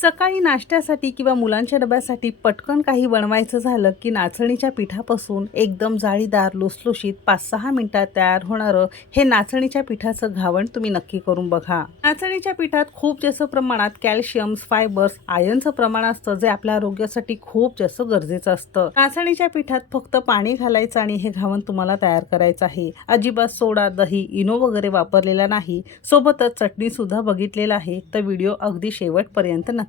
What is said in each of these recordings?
सकाळी नाश्त्यासाठी किंवा मुलांच्या डब्यासाठी पटकन काही बनवायचं झालं की नाचणीच्या पिठापासून एकदम जाळीदार लुसलुशीत पाच सहा मिनिटात तयार होणारं हे नाचणीच्या पिठाचं घावण तुम्ही नक्की करून बघा. नाचणीच्या पिठात खूप जास्त प्रमाणात कॅल्शियम्स फायबर्स आयर्नचं प्रमाण असतं जे आपल्या आरोग्यासाठी खूप जास्त गरजेचं असतं. नाचणीच्या पिठात फक्त पाणी घालायचं आणि हे घावण तुम्हाला तयार करायचं आहे. अजिबात सोडा दही इनो वगैरे वापरलेला नाही. सोबतच चटणी सुद्धा बघितलेला आहे. तर व्हिडिओ अगदी शेवटपर्यंत नक्की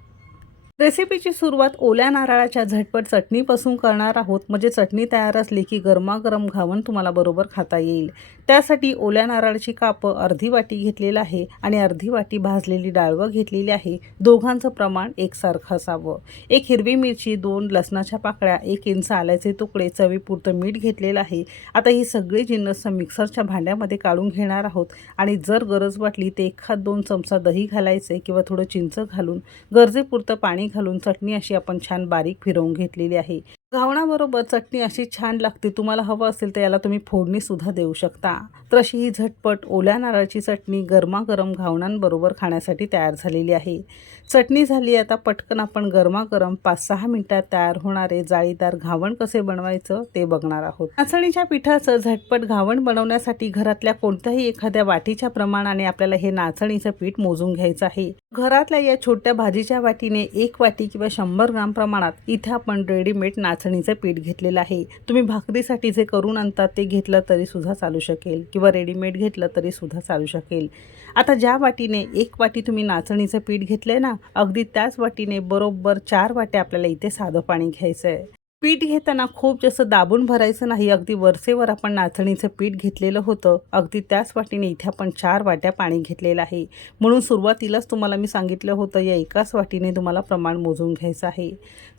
रेसिपीची सुरुवात ओल्या नारळाच्या झटपट चटणीपासून करणार आहोत. म्हणजे चटणी तयार असली की गरमागरम घावण तुम्हाला बरोबर खाता येईल. त्यासाठी ओल्या नारळाची कापं अर्धी वाटी घेतलेलं आहे आणि अर्धी वाटी भाजलेली डाळवं घेतलेली आहे. दोघांचं प्रमाण एकसारखं असावं. एक हिरवी मिरची दोन लसणाच्या पाकळ्या एक इंच आल्याचे तुकडे चवीपुरतं मीठ घेतलेलं आहे. आता ही सगळी जिन्नस मिक्सरच्या भांड्यामध्ये काढून घेणार आहोत. आणि जर गरज वाटली तर एखाद दोन चमचा दही घालायचे किंवा थोडं चिंच घालून गरजेपुरतं पाणी घालून चटणी अशी आपण छान बारीक फिरवून घेतलेली आहे. घावणाबरोबर चटणी अशी छान लागते. तुम्हाला हवं असेल तर याला तुम्ही फोडणीसुद्धा देऊ शकता. तर अशी ही झटपट ओल्या नारळाची चटणी गरमागरम घावणांबरोबर खाण्यासाठी तयार झालेली आहे. चटणी झाली आता पटकन आपण गरमागरम पाच सहा मिनिटात तयार होणारे जाळीदार घावण कसे बनवायचं ते बघणार आहोत. नाचणीच्या पिठाचं झटपट घावण बनवण्यासाठी घरातल्या कोणत्याही एखाद्या वाटीच्या प्रमाणाने आपल्याला हे नाचणीचं पीठ मोजून घ्यायचं आहे. घरातल्या या छोट्या भाजीच्या वाटीने एक वाटी किंवा शंभर ग्राम प्रमाणात इथे आपण रेडीमेड नाच नाचणीचं पीठ घेतलेलं आहे. तुम्ही भाकरीसाठी जे करून आणतात ते घेतलं तरी सुद्धा चालू शकेल. किंवा रेडीमेड घेतलं तरी सुद्धा चालू शकेल. आता ज्या वाटीने एक वाटी तुम्ही नाचणीचं पीठ घेतलंय ना अगदी त्याच वाटीने बरोबर चार वाट्या आपल्याला इथे साधं पाणी घ्यायचं आहे पीठ घेताना खूप जास्त दाबून भरायचं नाही. अगदी वरसेवर आपण नाचणीचं पीठ घेतलेलं होतं. अगदी त्याच वाटीने इथे आपण चार वाट्या पाणी घेतलेलं आहे. म्हणून सुरुवातीलाच तुम्हाला मी सांगितलं होतं या एकाच वाटीने तुम्हाला प्रमाण मोजून घ्यायचं आहे.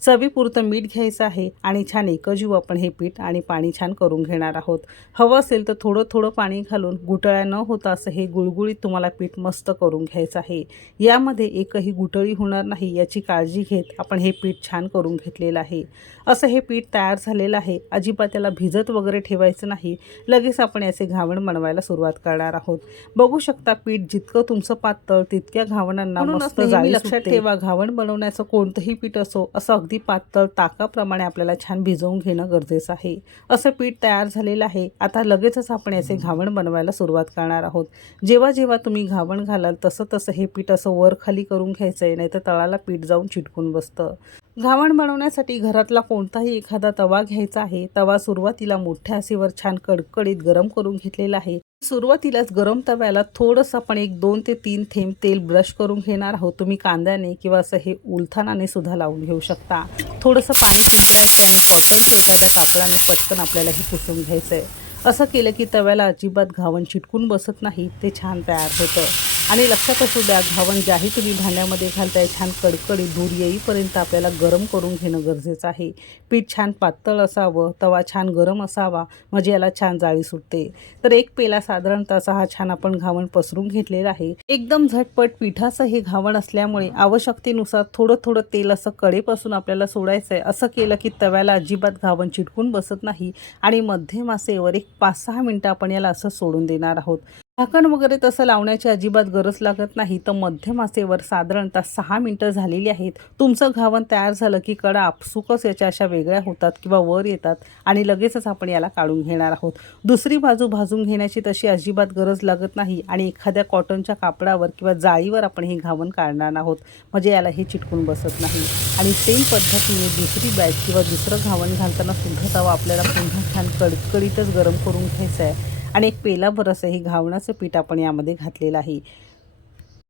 चवीपुरतं मीठ घ्यायचं आहे आणि छान एकजीव आपण हे पीठ आणि पाणी छान करून घेणार आहोत. हवं असेल तर थोडं थोडं पाणी घालून गुटळ्या न होता असं हे गुळगुळीत तुम्हाला पीठ मस्त करून घ्यायचं आहे. यामध्ये एकही गुटळी होणार नाही याची काळजी घेत आपण हे पीठ छान करून घेतलेलं आहे. असं हे पीठ तयार झालेलं आहे. अजिबात त्याला भिजत वगैरे ठेवायचं नाही. लगेच आपण याचे घावण बनवायला सुरुवात करणार आहोत. बघू शकता पीठ जितकं तुमचं पातळ तितक्या घावणांना मस्त लक्षात ठेवा घावण बनवण्याचं कोणतंही पीठ असो असं अगदी पातळ ताकाप्रमाणे आपल्याला छान भिजवून घेणं गरजेचं आहे. असं पीठ तयार झालेलं आहे. आता लगेचच आपण याचे घावण बनवायला सुरुवात करणार आहोत. जेव्हा जेव्हा तुम्ही घावण घालाल तसं तसं हे पीठ असं वर खाली करून घ्यायचं आहे नाहीतर तळाला पीठ जाऊन चिटकून बसतं. घावण बनवण्यासाठी घरातला कोणताही एखादा तवा घ्यायचा आहे तवा सुरुवातीला मोठ्या आसेवर छान कडकडीत गरम करून घेतलेला आहे. सुरुवातीलाच गरम तव्याला थोडंसं आपण एक दोन ते तीन थेंब तेल ब्रश करून घेणार आहोत. तुम्ही कांद्याने किंवा असं हे उलथानाने सुद्धा लावून घेऊ शकता. थोडंसं पाणी शिंपडायचं आणि कॉटनच्या एखाद्या कापडाने पटकन आपल्याला हे पुसून घ्यायचं आहे असं केलं की तव्याला अजिबात घावण चिटकून बसत नाही ते छान तयार होतं. आणि लक्षात असू द्या घावण ज्याही तुम्ही भांड्यामध्ये घालताय छान कडकडीत धूर येईपर्यंत आपल्याला गरम करून घेणं गरजेचं आहे. पीठ छान पातळ असावं तवा छान गरम असावा म्हणजे याला छान जाळी सुटते. तर एक पेला साधारणतः असा हा छान आपण घावण पसरून घेतलेला आहे. एकदम झटपट पिठाचं हे घावण असल्यामुळे आवश्यकतेनुसार थोडं थोडं तेल असं कडेपासून आपल्याला सोडायचं आहे असं केलं की तव्याला अजिबात घावण चिटकून बसत नाही आणि मध्यम असेवर एक पाच सहा मिनटं आपण याला असं सोडून देणार आहोत. झाकण वगैरे तसं लावण्याची अजिबात गरज लागत नाही. तर मध्यम आसेवर साधारणतः सहा मिनटं झालेली आहेत. तुमचं घावण तयार झालं की कडा आपसुकच याच्या अशा वेगळ्या होतात किंवा वर येतात आणि लगेचच आपण याला काढून घेणार आहोत. दुसरी बाजू भाजून घेण्याची तशी अजिबात गरज लागत नाही आणि एखाद्या कॉटनच्या कापडावर किंवा जाळीवर आपण हे घावण काढणार आहोत. म्हणजे याला हे चिटकून बसत नाही. आणि सेम पद्धतीने दुसरी बॅच किंवा दुसरं घावण घालताना सुद्धा तवा आपल्याला पुन्हा छान कडकडीतच गरम करून घ्यायचा आहे. आणि एक पेलाभर असं हे घावणाचं पीठ आपण यामध्ये घातलेलं आहे.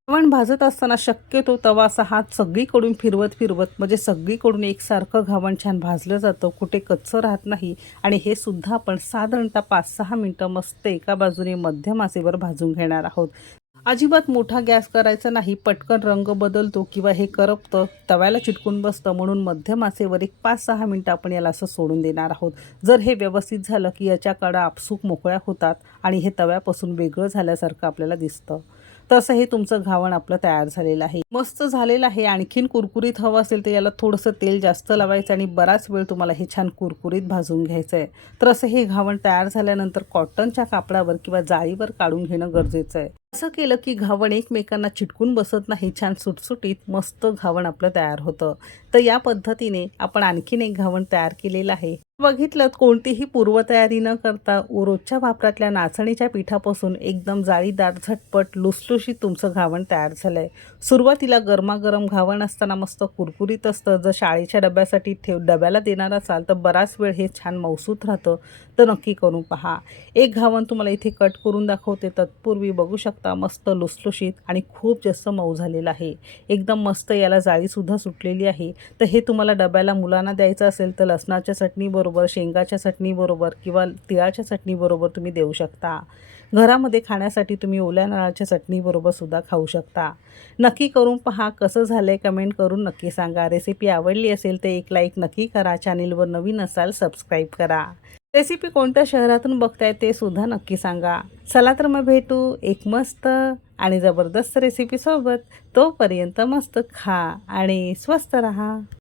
घावण भाजत असताना शक्यतो तवा असा हात सगळीकडून फिरवत फिरवत म्हणजे सगळीकडून एकसारखं घावण छान भाजलं जातं कुठे कच्चं राहत नाही. आणि हे सुद्धा आपण साधारणतः पाच सहा मिनटं मस्त एका बाजूने मध्यम आसेवर भाजून घेणार आहोत. अजिबात मोठा गॅस करायचा नाही पटकन रंग बदलतो किंवा हे करपतं तव्याला चिटकून बसतं म्हणून मध्यम आचेवर एक पाच सहा मिनटं आपण याला असं सोडून देणार आहोत. जर हे व्यवस्थित झालं की याच्या कडा आपसूक मोकळ्या होतात आणि हे तव्यापासून वेगळं झाल्यासारखं आपल्याला दिसतं. तसं हे तुमचं घावण आपलं तयार झालेलं आहे. मस्त झालेलं आहे. आणखीन कुरकुरीत हवं असेल तर याला थोडंसं तेल जास्त लावायचं आणि बराच वेळ तुम्हाला हे छान कुरकुरीत भाजून घ्यायचं आहे तर असं हे घावण तयार झाल्यानंतर कॉटनच्या कापडावर किंवा जाळीवर काढून घेणं गरजेचं आहे. असं केलं की घावण एकमेकांना चिटकून बसत नाही छान सुटसुटीत मस्त घावण आपलं तयार होतं. तर या पद्धतीने आपण आणखीन एक घावण तयार केलेलं आहे. बघितलं कोणतीही पूर्वतयारी न करता रोजच्या वापरातल्या नाचणीच्या पिठापासून एकदम जाळीदार झटपट लुसलुशीत तुमचं घावण तयार झालं आहे सुरुवातीला गरमागरम घावण असताना मस्त कुरकुरीत असतं. जर शाळेच्या डब्यासाठी ठेव डब्याला देणार असाल तर बराच वेळ हे छान मौसूत राहतं. तर नक्की करून पहा. एक घावन तुम्हाला इथे कट करून दाखवते तत्पूर्वी बघू शकता मस्त लुसलुशीत आणि खूप जास्त मऊ झालेलं आहे. एकदम मस्त याला जाळीसुद्धा सुटलेली आहे. तर हे तुम्हाला डब्याला मुलांना द्यायचं असेल तर लसणाच्या चटणीबरोबर शेंगाच्या चटणीबरोबर किंवा तिळाच्या चटणीबरोबर तुम्ही देऊ शकता. घरामध्ये खाण्यासाठी तुम्ही ओल्या नारळाच्या चटणीबरोबर सुद्धा खाऊ शकता. नक्की करून पहा कसं झालं आहे कमेंट करून नक्की सांगा. रेसिपी आवडली असेल तर एक लाईक नक्की करा. चॅनेलवर नवीन असाल सबस्क्राईब करा. रेसिपी कोणत्या शहरातून बघताय ते सुद्धा नक्की सांगा. चला तर मग भेटू एक मस्त आणि जबरदस्त रेसिपीसोबत तोपर्यंत मस्त खा आणि स्वस्त रहा.